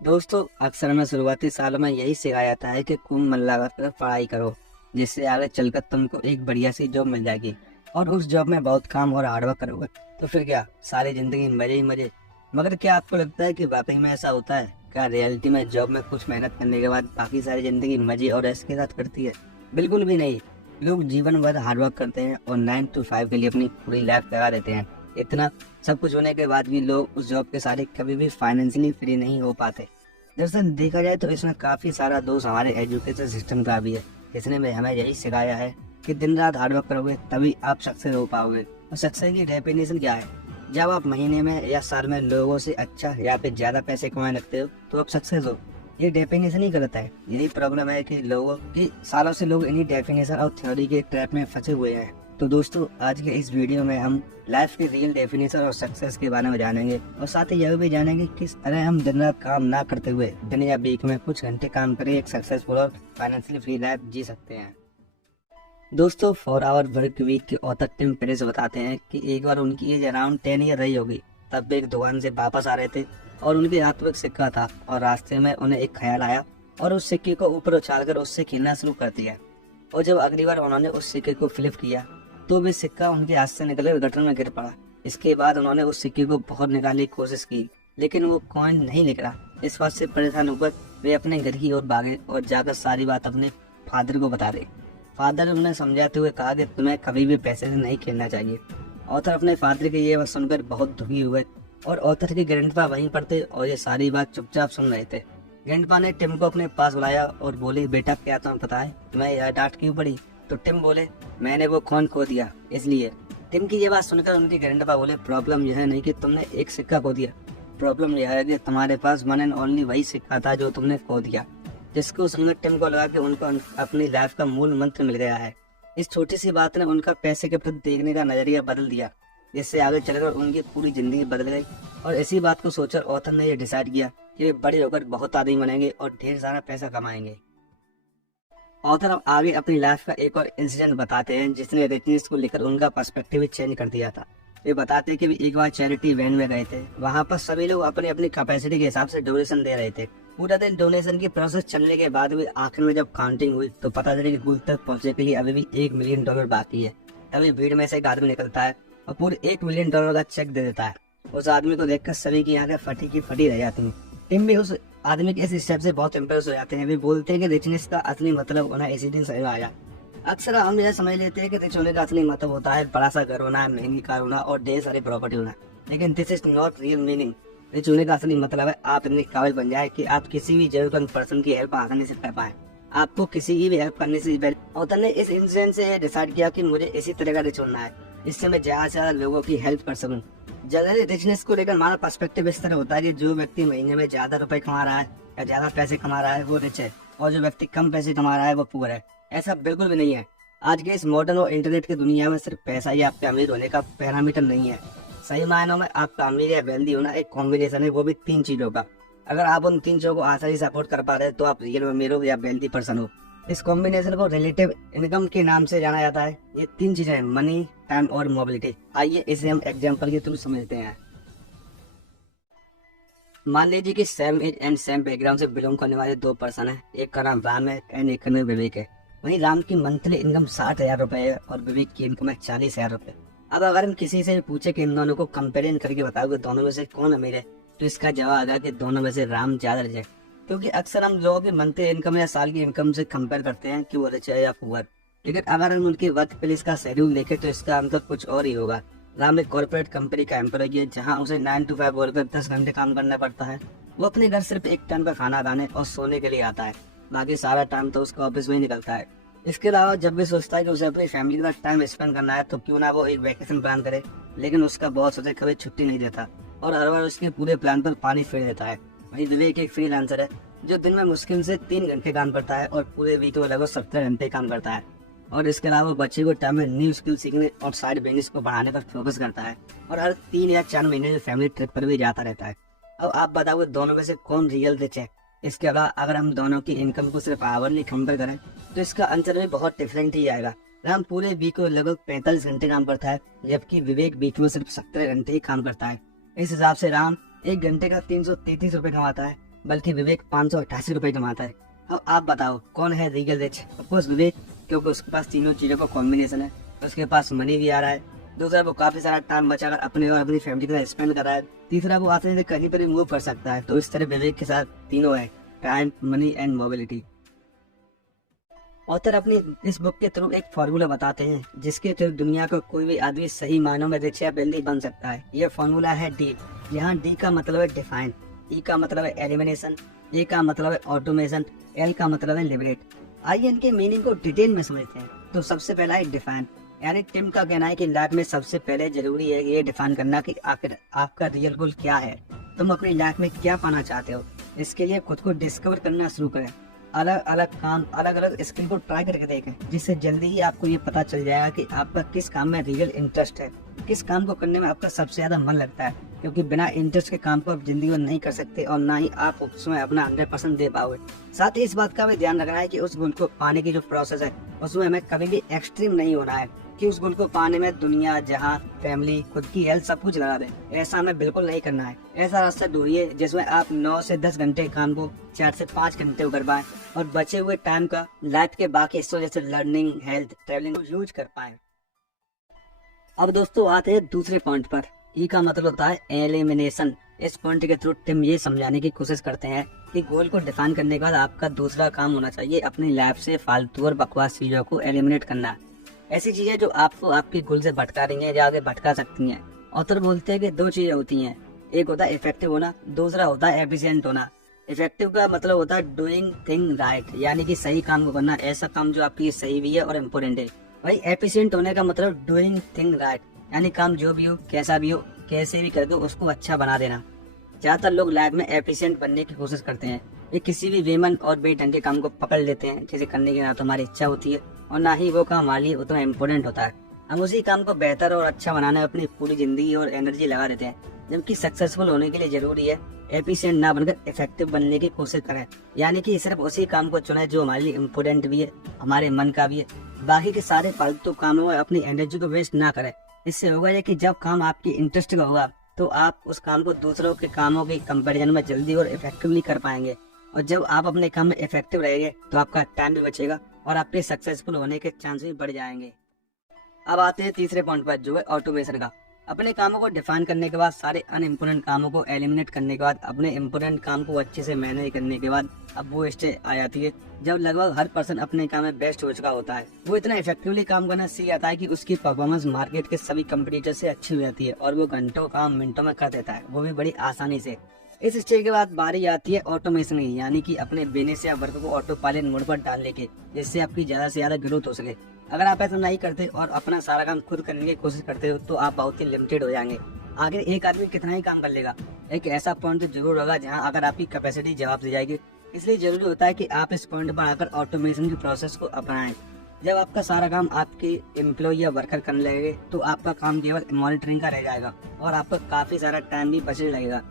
दोस्तों, अक्सर हमें शुरुआती सालों में यही सिखाया जाता है कि खूब मन लगाकर पढ़ाई करो, जिससे आगे चलकर तुमको एक बढ़िया सी जॉब मिल जाएगी। और उस जॉब में बहुत काम और हार्डवर्क करोगे तो फिर क्या, सारी जिंदगी मजे ही मजे। मगर क्या आपको लगता है कि वाकई में ऐसा होता है? क्या रियलिटी में जॉब में कुछ मेहनत करने के बाद बाकी सारी जिंदगी मजे और ऐश के साथ करती है? बिल्कुल भी नहीं। लोग जीवन भर हार्डवर्क करते हैं और 9 to 5 के लिए अपनी पूरी लाइफ लगा देते हैं। इतना सब कुछ होने के बाद भी लोग उस जॉब के सारे कभी भी फाइनेंशियली फ्री नहीं हो पाते। दरअसल देखा जाए तो इसमें काफी सारा दोष हमारे एजुकेशन सिस्टम का भी है। इसने में हमें यही सिखाया है कि दिन रात हार्डवर्क करोगे तभी आप सक्सेस हो पाओगे। और सक्सेस की डेफिनेशन क्या है? जब आप महीने में या साल में लोगों से अच्छा या फिर ज्यादा पैसे कमाने लगते हो तो आप सक्सेस हो। ये डेफिनेशन ही गलत है। यही प्रॉब्लम है कि लोगों की सालों से लोग इन्हीं डेफिनेशन और थ्योरी के ट्रैप में फंसे हुए हैं। तो दोस्तों, आज के इस वीडियो में हम लाइफ की रियल डेफिनेशन और सक्सेस के बारे में जानेंगे और साथ ही यह भी जानेंगे किस तरह हम दिन रात काम ना करते हुए दिन या वीक में कुछ घंटे काम करें एक सक्सेसफुल और फाइनेंशियली फ्री लाइफ जी सकते हैं। दोस्तों, 4 आवर वर्क वीक के ऑथर टिम फेरिस बताते हैं कि एक बार उनकी एज अराउंड 10 ईयर रही होगी। तब वे एक दुकान से वापस आ रहे थे और उनके हाथ में एक सिक्का था और रास्ते में उन्हें एक ख्याल आया और उस सिक्के को ऊपर उछालकर उससे खेलना शुरू कर दिया। और जब अगली बार उन्होंने उस सिक्के को फ्लिप किया तो भी सिक्का उनके हाथ से निकलकर गटर में गिर पड़ा। इसके बाद उन्होंने उस सिक्के को बहुत निकालने की कोशिश की, लेकिन वो कॉइन नहीं निकला। इस बात से परेशान होकर वे अपने घर की ओर भागे और जाकर सारी बात अपने फादर को बता दी। फादर ने उन्हें समझाते हुए कहा कि तुम्हें कभी भी पैसे से नहीं खेलना चाहिए। ऑथर अपने फादर की ये बात सुनकर बहुत दुखी हुए और ऑथर के ग्रैंडपा वहीं पर थे और ये सारी बात चुपचाप सुन रहे थे। ग्रैंडपा ने टिम को अपने पास बुलाया और बोले, बेटा क्या तुम्हें पता है तुम्हें यह डांट क्यों पड़ी? तो टिम बोले, मैंने वो कॉइन खो दिया इसलिए। टिम की ये बात सुनकर उनके ग्रैंडपा बोले, प्रॉब्लम यह नहीं कि तुमने एक सिक्का खो दिया, प्रॉब्लम यह है कि तुम्हारे पास वन एंड ओनली वही सिक्का था जो तुमने खो दिया। जिसको सुनकर टिम को लगा कि उनको अपनी लाइफ का मूल मंत्र मिल गया है। इस छोटी सी बात ने उनका पैसे के प्रति देखने का नजरिया बदल दिया, जिससे आगे चलकर उनकी पूरी जिंदगी बदल गई। और इसी बात को सोचकर ऑथर ने यह डिसाइड किया कि वे बड़े होकर बहुत आदमी बनेंगे और ढेर सारा पैसा कमाएंगे। ऑथर अब आगे अपनी लाइफ का एक और इंसिडेंट बताते हैं जिसने रिचनेस को लेकर उनका पर्सपेक्टिव भी चेंज कर दिया था। वे बताते हैं कि वे एक बार चैरिटी इवेंट में गए थे। वहाँ पर सभी लोग अपनी अपनी कैपेसिटी के हिसाब से डोनेशन दे रहे थे। पूरा दिन डोनेशन की प्रोसेस चलने के बाद भी आखिर में जब काउंटिंग हुई तो पता चला कि गोल तक पहुंचने के लिए अभी भी $1 मिलियन बाकी है। तभी भीड़ में से एक आदमी निकलता है और पूरे $1 मिलियन का चेक दे देता है। उस आदमी को देखकर सभी की आंखें फटी की फटी रह जाती हैं। टिम भी उस आदमी के इस स्टेप से बहुत इम्प्रेस हो जाते हैं। वे बोलते हैं कि रिचनेस का असली मतलब उन्हें इसी दिन समझ में आया। अक्सर हम यह समझ लेते हैं कि रिच होने का असली मतलब होता है बड़ा सा घर होना, महंगी कार होना और ढेर सारी प्रॉपर्टी होना, लेकिन this is not real meaning. Rich होने का असली मतलब है आप इतने काबिल बन जाए कि आप किसी भी जरूरतमंद पर्सन की हेल्प आसानी से कर पाए। आपको किसी की भी हेल्प करने से पहले ऑथर ने इस इंसिडेंट से डिसाइड किया कि मुझे इसी तरह का रिच होना है, इससे मैं ज्यादा से ज्यादा लोगों की हेल्प कर सकूं। जनरली रिचनेस को लेकर हमारा पर्सपेक्टिव इस तरह होता है कि जो व्यक्ति महीने में ज्यादा रुपए कमा रहा है या ज्यादा पैसे कमा रहा है वो रिच है और जो व्यक्ति कम पैसे कमा रहा है वो पुअर है। ऐसा बिल्कुल भी नहीं है। आज के इस मॉडर्न और इंटरनेट की दुनिया में सिर्फ पैसा ही आपके अमीर होने का पैरामीटर नहीं है। सही मायनों में आपका अमीर या वेल्दी होना एक कॉम्बिनेशन है, वो भी 3 चीजों का। अगर आप उन 3 चीजों को आसानी से अफोर्ड कर पा रहे हैं तो आप रियल अमीर हो या वेल्दी पर्सन हो। इस कॉम्बिनेशन को रिलेटिव इनकम के नाम से जाना जाता है। ये 3 चीजें हैं, मनी, टाइम और मोबिलिटी। आइए इसे हम एग्जाम्पल के थ्रू समझते हैं। मान लीजिए कि same age and same background से बिलोंग करने वाले 2 पर्सन हैं। एक का नाम राम है एंड एक का नाम विवेक है। वहीं राम की मंथली इनकम 60,000 रुपए है और विवेक की इनकम है 40,000 रुपए। अब अगर हम किसी से पूछे कि इन दोनों को कंपेरिजन करके बताओ कि दोनों में से कौन अमीर है, तो इसका जवाब आएगा कि दोनों में से राम ज्यादा रिच है। क्योंकि अक्सर हम लोगों की मंथली इनकम या साल की इनकम से कंपेयर करते हैं कि वो रिच है या पुअर। लेकिन अगर हम उनके वर्क प्लेस का शेड्यूल देखें तो इसका अंतर कुछ और ही होगा। राम एक कॉर्पोरेट कंपनी का एम्प्लॉय है जहां उसे 9 to 5 बोलकर 10 घंटे काम करना पड़ता है। वो अपने घर सिर्फ एक टाइम का खाना खाने और सोने के लिए आता है, बाकी सारा टाइम तो उसका ऑफिस में ही निकलता है। इसके अलावा जब भी सोचता है कि उसे अपनी फैमिली के साथ टाइम स्पेंड करना है तो क्यों ना वो एक वैकेशन प्लान करे, लेकिन उसका बॉस उसे कभी छुट्टी नहीं देता और हर बार उसके पूरे प्लान पर पानी फेर देता है। वही विवेक एक फ्रीलांसर है जो दिन में मुश्किल से 3 घंटे काम करता है और पूरे वीक में लगभग 17 घंटे काम करता है। और इसके अलावा बच्चे को टाइम में न्यू स्किल सीखने और साइड बिजनेस को बढ़ाने पर फोकस करता है और हर 3 या 4 महीने में फैमिली ट्रिप पर भी जाता रहता है। अब आप बताओ दोनों में से कौन रियल रिच है? इसके अलावा अगर हम दोनों की इनकम को सिर्फ आवरली कंपेयर करें तो इसका आंसर भी बहुत डिफरेंट ही आएगा। राम पूरे वीक में लगभग 45 घंटे काम करता है जबकि विवेक वीक में सिर्फ 17 घंटे ही काम करता है। इस हिसाब से राम 1 घंटे का 333 रुपए कमाता है बल्कि विवेक 588 रुपए कमाता है। अब आप बताओ कौन है रियल रिच? ऑफकोर्स विवेक, क्योंकि उसके पास तीनों चीजों का कॉम्बिनेशन है। उसके पास मनी भी आ रहा है, दूसरा वो काफी सारा टाइम बचाकर अपने और अपनी फैमिली के साथ स्पेंड कर रहा है, तीसरा वो आसानी से कहीं पर भी मूव कर सकता है। तो इस तरह विवेक के साथ तीनों है, time, money and mobility. Author अपनी इस बुक के थ्रू एक फॉर्मूला बताते हैं जिसके थ्रू दुनिया का कोई भी आदमी सही मायनों में रिच या वेल्दी बन सकता है। यह फॉर्मूला है डी, यहाँ डी का मतलब है डिफाइन, ई का मतलब है एलिमिनेशन, ए का मतलब है ऑटोमेशन, एल का मतलब है लिबरेट। आइए इनके मीनिंग को डिटेल में समझते हैं। तो सबसे पहला है डिफाइन, यानी टिम का कहना है कि लाइफ में सबसे पहले जरूरी है ये डिफाइन करना कि आखिर आपका रियल गोल क्या है, तुम अपनी लाइफ में क्या पाना चाहते हो। इसके लिए खुद को डिस्कवर करना शुरू करें, अलग अलग काम, अलग अलग स्किल को ट्राई करके देखें, जिससे जल्दी ही आपको ये पता चल जाएगा कि आपका किस काम में रियल इंटरेस्ट है, किस काम को करने में आपका सबसे ज्यादा मन लगता है। क्योंकि बिना इंटरेस्ट के काम को आप जिंदगी में नहीं कर सकते और ना ही आप उसमें अपना 100% दे पाओगे। साथ ही इस बात का भी ध्यान रखना है कि उस गोल को पाने की जो प्रोसेस है उसमें हमें कभी भी एक्सट्रीम नहीं होना है कि उस गोल को पाने में दुनिया, जहां, फैमिली, खुद की हेल्थ सब कुछ लगा दें। ऐसा हमें बिल्कुल नहीं करना है। ऐसा रास्ता ढूंढिए जिसमें आप 9 से 10 घंटे काम को 4 से 5 घंटे कर पाए और बचे हुए टाइम का लाइफ के बाकी हिस्सों जैसे लर्निंग, हेल्थ, ट्रेवलिंग को यूज कर पाए। अब दोस्तों आते हैं दूसरे पॉइंट पर। ई का मतलब होता है एलिमिनेशन। इस पॉइंट के थ्रू टिम ये समझाने की कोशिश करते हैं कि गोल को डिफाइन करने के बाद आपका दूसरा काम होना चाहिए अपनी लाइफ से फालतू और बकवास चीजों को एलिमिनेट करना। ऐसी चीजें जो आपको आपके गोल से भटका रही हैं या आगे भटका सकती हैं। ऑथर बोलते हैं कि 2 चीजें होती हैं, एक होता है इफेक्टिव होना, दूसरा होता है एफिशिएंट होना। इफेक्टिव का मतलब होता है डूइंग थिंग राइट, यानी कि सही काम को करना, ऐसा काम जो आपके लिए सही भी है और इम्पोर्टेंट है। भाई एफिशिएंट होने का मतलब डूइंग थिंग राइट, यानी काम जो भी हो, कैसा भी हो, कैसे भी करके उसको अच्छा बना देना। ज्यादातर लोग लाइफ में एफिशिएंट बनने की कोशिश करते हैं, ये किसी भी बेमन और बेढंग के काम को पकड़ लेते हैं जिसे करने की ना तो हमारी इच्छा होती है और ना ही वो काम हमारे लिए उतना इम्पोर्टेंट होता है। हम उसी काम को बेहतर और अच्छा बनाने में अपनी पूरी जिंदगी और एनर्जी लगा देते हैं, जबकि सक्सेसफुल होने के लिए जरूरी है एफिशिएंट ना बनकर इफेक्टिव बनने की कोशिश करें, यानी कि सिर्फ उसी काम को चुने जो हमारे लिए इम्पोर्टेंट भी है, हमारे मन का भी है। बाकी के सारे फालतू कामों में अपनी एनर्जी को वेस्ट ना करें। इससे होगा ये कि जब काम आपकी इंटरेस्ट का होगा तो आप उस काम को दूसरों के कामों के कंपैरिजन में जल्दी और इफेक्टिवली कर पाएंगे, और जब आप अपने काम में इफेक्टिव रहेंगे तो आपका टाइम भी बचेगा और आपके सक्सेसफुल होने के चांस भी बढ़ जाएंगे। अब आते हैं तीसरे पॉइंट पर जो है ऑटोमेशन का। अपने कामों को डिफाइन करने के बाद, सारे अनइम्पोर्टेंट कामों को एलिमिनेट करने के बाद, अपने इम्पोर्टेंट काम को अच्छे से मैनेज करने के बाद अब वो स्टेज आ जाती है जब लगभग हर पर्सन अपने काम में बेस्ट हो चुका होता है। वो इतना इफेक्टिवली काम करना सीख जाता है कि उसकी परफॉर्मेंस मार्केट के सभी कंपटीटर से अच्छी हो जाती है और वो घंटों काम मिनटों में कर देता है, वो भी बड़ी आसानी से। इस स्टेज के बाद बारी आती है ऑटोमेशन की, यानी कि अपने बिजनेस या वर्क को ऑटो पायलट मोड पर डालने के, जिससे आपकी ज्यादा से ज्यादा ग्रोथ हो सके। अगर आप ऐसा नहीं करते और अपना सारा काम खुद करने की कोशिश करते हो तो आप बहुत ही लिमिटेड हो जाएंगे। आगे एक आदमी कितना ही काम कर लेगा, एक ऐसा पॉइंट तो जरूर होगा जहां अगर आपकी कैपेसिटी जवाब दे जाएगी। इसलिए जरूरी होता है कि आप इस पॉइंट पर आकर ऑटोमेशन की प्रोसेस को अपनाएं। जब आपका सारा काम आपके एम्प्लॉय या वर्कर करने लगेंगे तो आपका काम केवल मॉनिटरिंग का रह जाएगा और आपका काफी सारा टाइम भी बचने लगेगा।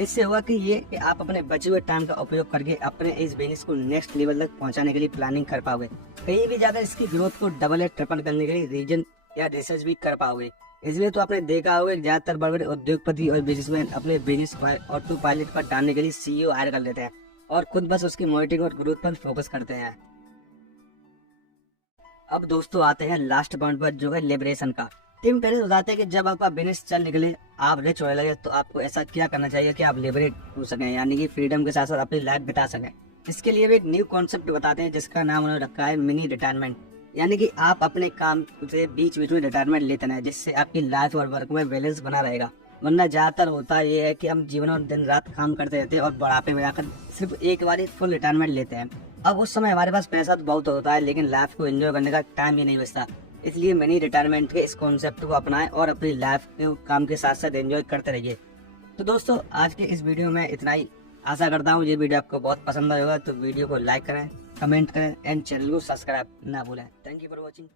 इससे होगा कि आप अपने बचे हुए टाइम का उपयोग करके अपने इस बिजनेस को नेक्स्ट लेवल तक पहुंचाने के लिए प्लानिंग कर पाओगे। कहीं भी जाकर इसकी ग्रोथ को डबल या ट्रिपल करने के लिए रीजन या रिसर्च भी कर पाओगे। इसलिए तो आपने देखा होगा ज्यादातर बड़े बड़े उद्योगपति और बिजनेसमैन अपने बिजनेस ऑटो पायलट पर डालने के लिए सीईओ हायर कर लेते हैं और खुद बस उसकी मॉनिटरिंग और ग्रोथ पर फोकस करते हैं। अब दोस्तों आते हैं लास्ट पॉइंट पर जो है लिबरेशन का। टिम पेरेस बताते हैं कि जब आपका बिजनेस चल निकले, आप रिच होने लगे, तो आपको ऐसा क्या करना चाहिए कि आप लिबरेट हो सकें, यानी कि फ्रीडम के साथ साथ अपनी लाइफ बिता सकें। इसके लिए वे एक न्यू कॉन्सेप्ट बताते हैं जिसका नाम उन्होंने रखा है मिनी रिटायरमेंट, यानी कि आप अपने काम से बीच बीच में रिटायरमेंट लेते हैं जिससे आपकी लाइफ और वर्क में बैलेंस बना रहेगा। वरना ज्यादातर होता ये है कि हम जीवन और दिन रात काम करते रहते हैं और बुढ़ापे में जाकर सिर्फ एक बार फुल रिटायरमेंट लेते हैं। अब उस समय हमारे पास पैसा तो बहुत होता है लेकिन लाइफ को एंजॉय करने का टाइम ही नहीं बचता। इसलिए मिनी रिटायरमेंट के इस कॉन्सेप्ट को अपनाएं और अपनी लाइफ के काम के साथ साथ एंजॉय करते रहिए। तो दोस्तों आज के इस वीडियो में इतना ही। आशा करता हूँ ये वीडियो आपको बहुत पसंद आएगा, तो वीडियो को लाइक करें, कमेंट करें एंड चैनल को सब्सक्राइब ना भूलें। Thank you for watching.